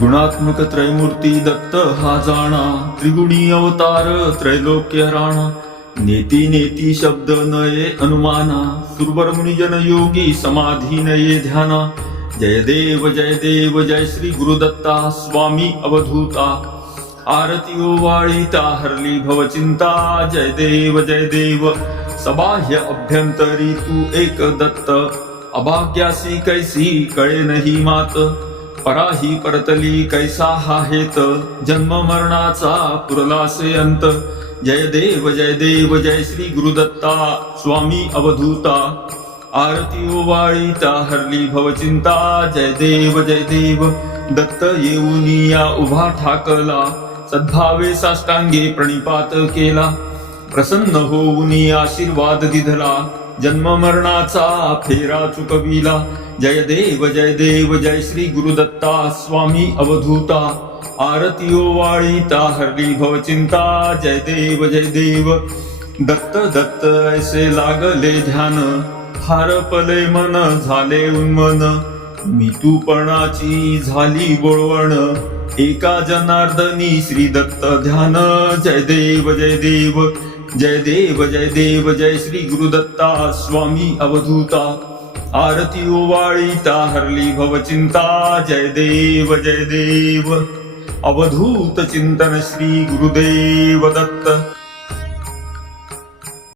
गुणात्मक त्रयमूर्ती दत्त हा जाणा. त्रिगुणी अवतार त्रैलोक्य राणा. नेती नेती शब्द नये अनुमाना. सुरवर मुनिजन योगी समाधी नये ध्याना. जय देव जय देव जय श्री गुरुदत्ता स्वामी अवधूता. आरती ओवाळीता हरली भवचिंता जय देव जय देव सबाह्य अभ्यंतरी तू एक दत्त. अभाग्यासी कैसी कळे नाही मात. पराही परतली कैसा हा हेत? जन्म मरणाचा पुरलासे अंत. जय देव जय देव जय श्री गुरुदत्ता स्वामी अवधूता. आरती ओवाळीता हरली भवचिंता जय देव जय देव दत्त येऊनिया उभा ठाकला. सद्भावे साष्टांगे प्रणिपात केला. प्रसन्न होऊन आशीर्वाद दिधला. जन्म मरणाचा फेरा चुकविला. जय देव जय देव जय श्री गुरुदत्ता स्वामी अवधूता. आरतीयो वाळीता हरली भवचिंता जय देव जय देव. दत्त दत्त ऐसे लागले ध्यान. हारपले मन झाले उन्मन. मितूपणाची झाली बोळवण. एका जनार्दनी श्री दत्त ध्यान. जय देव जय देव. जय देव जय देव जय श्री गुरुदत्ता स्वामी अवधूता। आरती ओवाळीता हरली भवचिंता जय देव जय देव। अवधूत चिंतन श्री गुरुदेव दत्त।